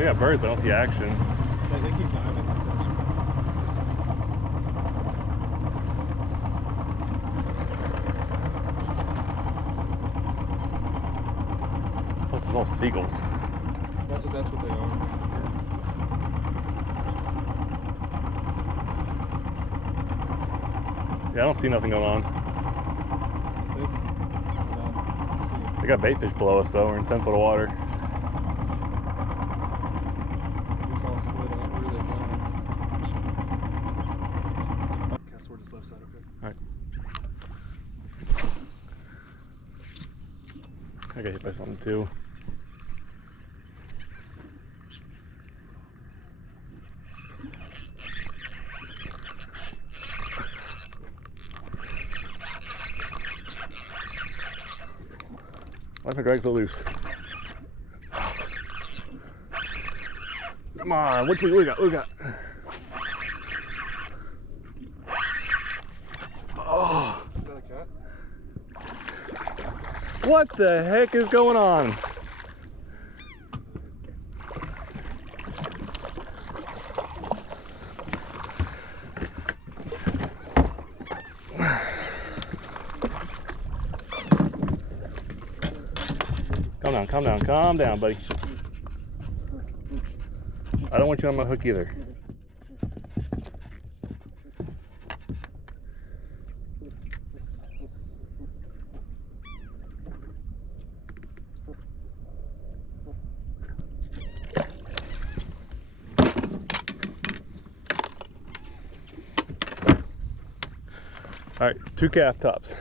you got birds, but I don't see action. They keep diving. Plus, it's all seagulls. That's what they are. Yeah, I don't see nothing going on. They got bait fish below us though. We're in 10 foot of water. Cast toward this left side, okay? Alright. I got hit by something too. Why is my drag so loose? Come on, what we got? What we got? Oh. Is that a cat? What the heck is going on? Calm down, buddy. I don't want you on my hook either. All right, 2 calf tops.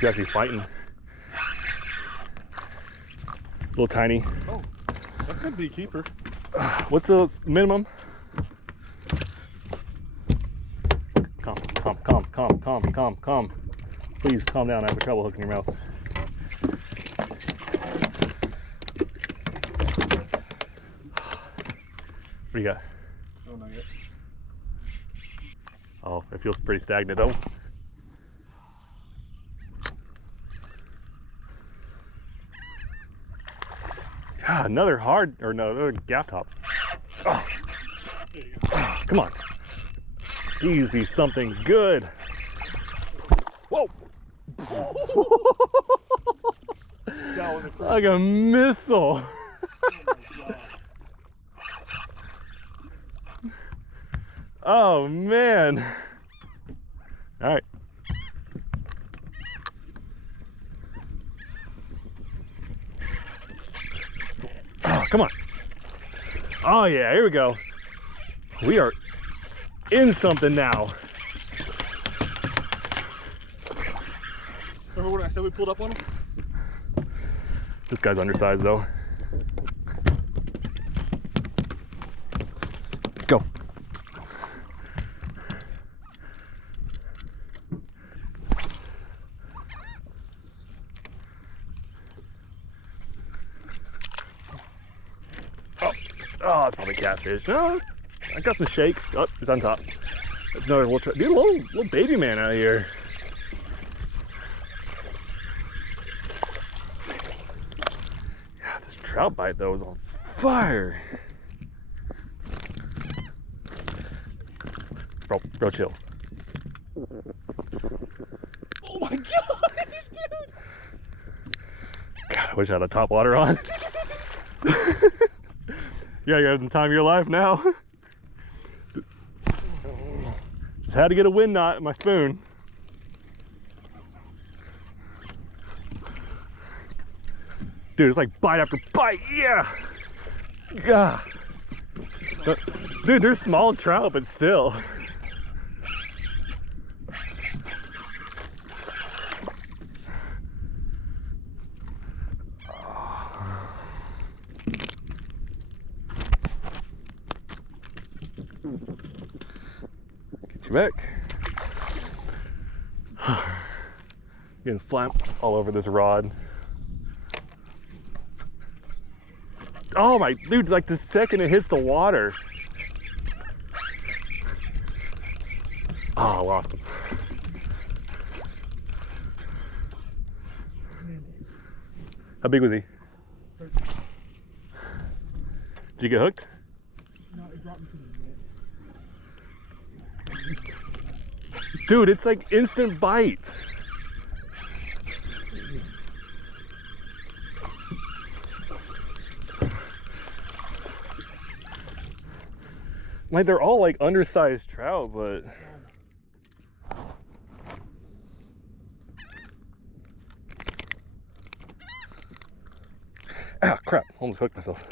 You're actually fighting. Little tiny. Oh, that could be a keeper. What's the minimum? Calm. Please calm down. I have a treble hook in your mouth. What do you got? Oh, not yet. Oh, it feels pretty stagnant though. God, another gap top. Oh. Oh, come on. Please be something good. Whoa. Like a missile. Oh man. All right. Oh, come on. Oh yeah, here we go. We are in something now. Remember when I said we pulled up on him? This guy's undersized though. Go. Oh, it's probably catfish. No, I got some shakes. Oh, it's on top. That's another little dude, little baby man out here. Yeah, this trout bite though is on fire. Bro, chill. Oh my god, dude! God, I wish I had a top water on. Yeah, you're having the time of your life now. Just had to get a wind knot in my spoon. Dude, it's like bite after bite, yeah! Yeah. Dude, they're small trout, but still. back. Getting slapped all over this rod. Oh my, dude, like the second it hits the water. Oh, I lost him. How big was he? Did you get hooked? No, it brought me to the net. Dude, it's like instant bite. Like, they're all like undersized trout, but ah, crap, almost hooked myself.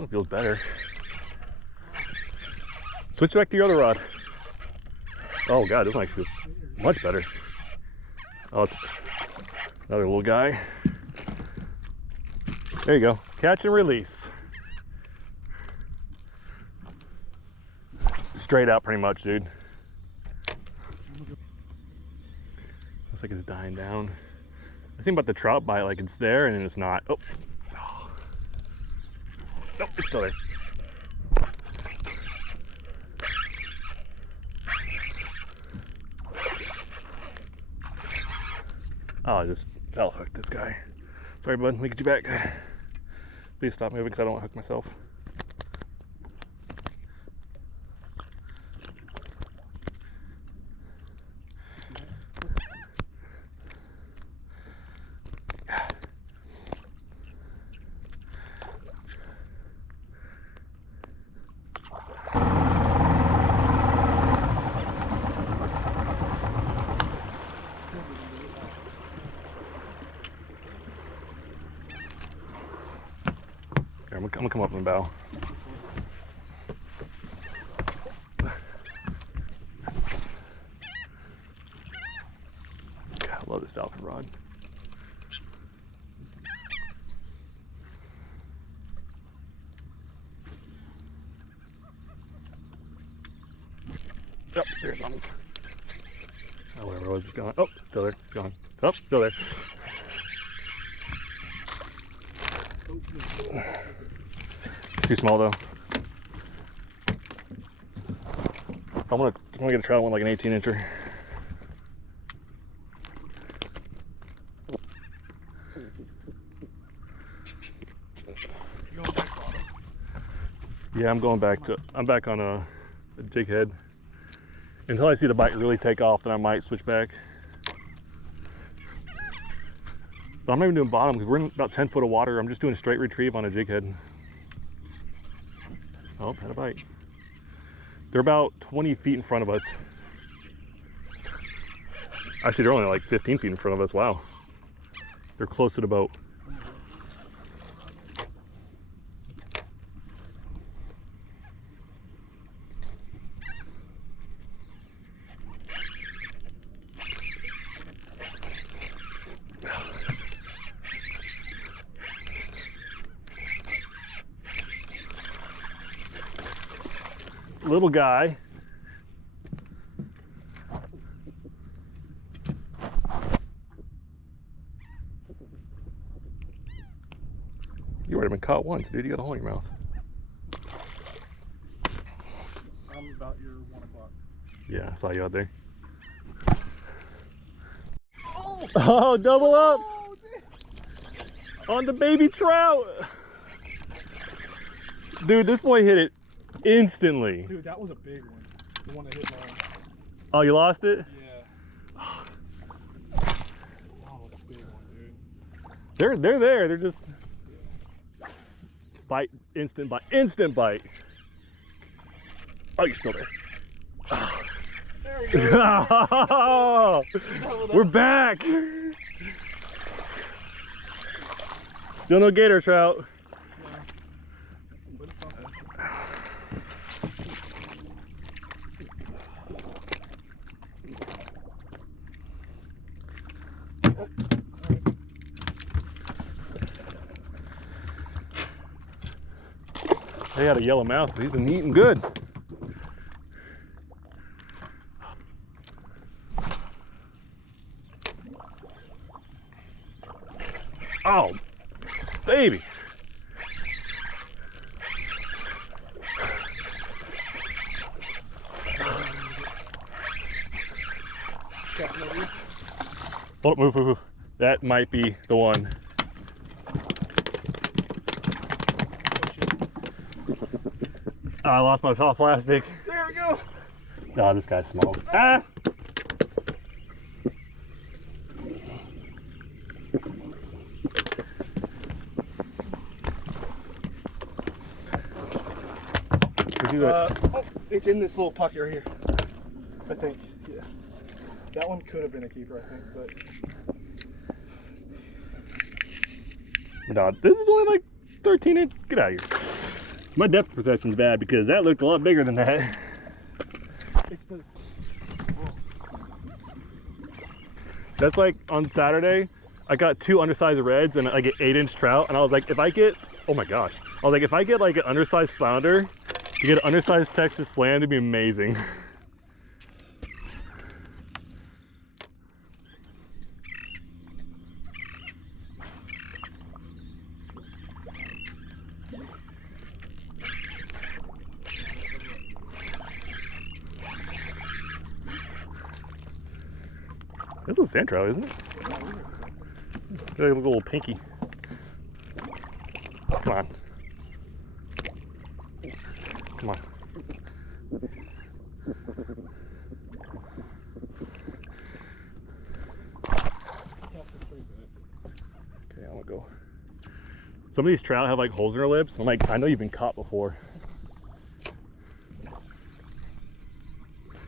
It feels better. Switch back to your other rod. Oh god, this one actually feels much better. Oh, it's another little guy. There you go. Catch and release. Straight out pretty much, dude. Looks like it's dying down. I think about the trout bite, like it's there and then it's not. Oh. Nope, it's still there. Oh, I just fell hooked this guy. Sorry, bud. Let me get you back. Please stop moving because I don't want to hook myself. I'm gonna come up in the bow. God, I love this dolphin rod. Oh, there's something. Oh, whatever it was, it's gone. Oh, still there. It's gone. Oh, still there. It's too small though. I want to get a trout one like an 18-incher. Yeah, I'm back on a jig head. Until I see the bite really take off, then I might switch back. But I'm not even doing bottom because we're in about 10 foot of water. I'm just doing a straight retrieve on a jig head. Oh, had a bite. They're about 20 feet in front of us. Actually, they're only like 15 feet in front of us. Wow. They're close to the boat. Little guy. You already been caught once, dude. You got a hole in your mouth. I'm about your 1 o'clock. Yeah, I saw you out there. Oh, double up on the baby trout. Dude, this boy hit it instantly. Dude, that was a big one. The one that hit mine. Oh, you lost it? Yeah. That was a big one, dude. They're there. They're just bite, instant bite, instant bite. Oh, you're still there. There we go. We're back. Still no gator trout. But it's something. They had a yellow mouth, but he's been eating good. Oh, baby. Hold up, move. That might be the one. Oh, I lost my soft plastic. There we go. Oh, this guy's small. Ah! Oh, it's in this little pocket right here. I think. Yeah. That one could have been a keeper, I think, but. No, this is only like 13 inches. Get out of here. My depth perception's bad because that looked a lot bigger than that. It's the. That's like on Saturday, I got 2 undersized reds and like an 8-inch trout, and I was like, if I get, oh my gosh, I was like, if I get like an undersized flounder, to get an undersized Texas slam, it'd be amazing. This is a sand trout, isn't it? Like a little pinky. Come on. Come on. Okay, I'm gonna go. Some of these trout have like holes in their lips. I'm like, I know you've been caught before.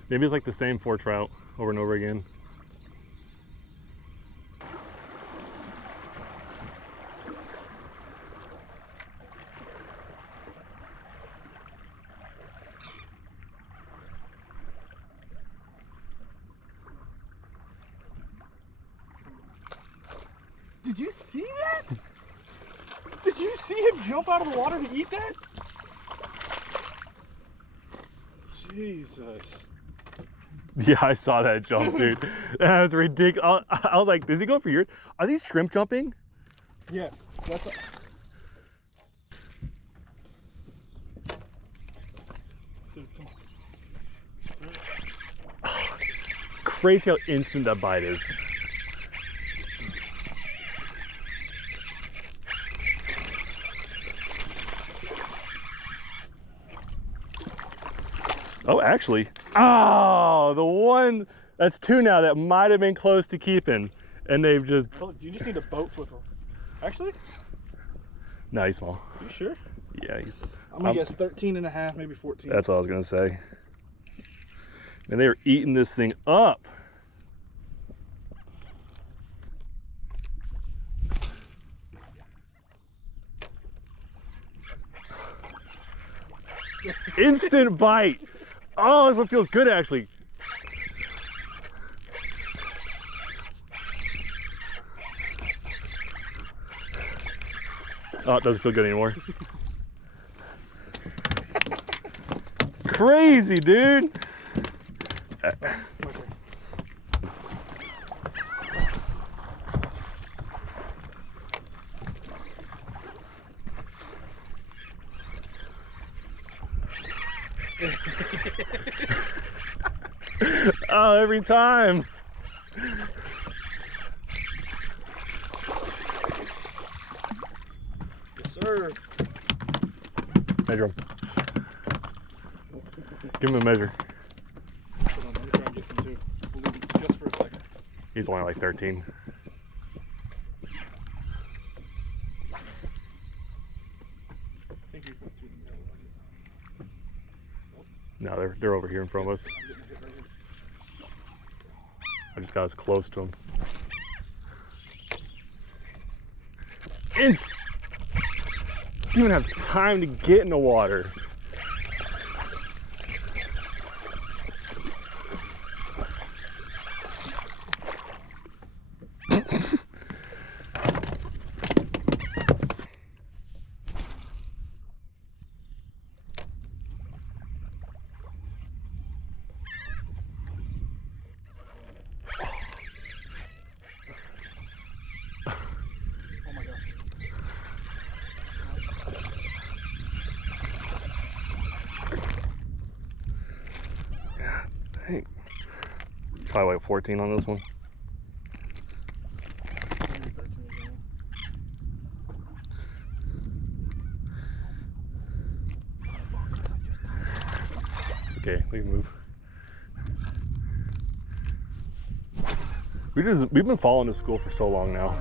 Maybe it's like the same 4 trout over and over again. Did you see that? Did you see him jump out of the water to eat that? Jesus. Yeah, I saw that jump, dude. That was ridiculous. I was like, does he go for yours? Are these shrimp jumping? Yes. That's a... Dude, come on. Crazy how instant that bite is. Oh, actually, oh, the one, that's 2 now that might have been close to keeping, and they've just... Oh, you just need a boat flip him. Actually? No, he's small. You sure? Yeah, he's... I'm gonna guess 13 and a half, maybe 14. That's what I was gonna say. And they were eating this thing up. Instant bite. Oh, this one feels good actually. Oh, it doesn't feel good anymore. Crazy, dude. Oh, every time. Yes, sir. Measure him. Give him a measure. Hold on, let me try and get some too. We'll leave it just for a second. He's only like 13. I think we went through the middle. No, they're over here in front of us. I'm getting a hit right here. I just got as close to him. Didn't even have time to get in the water. Hey, probably like 14 on this one. Okay, we can move. We've been following this school for so long now.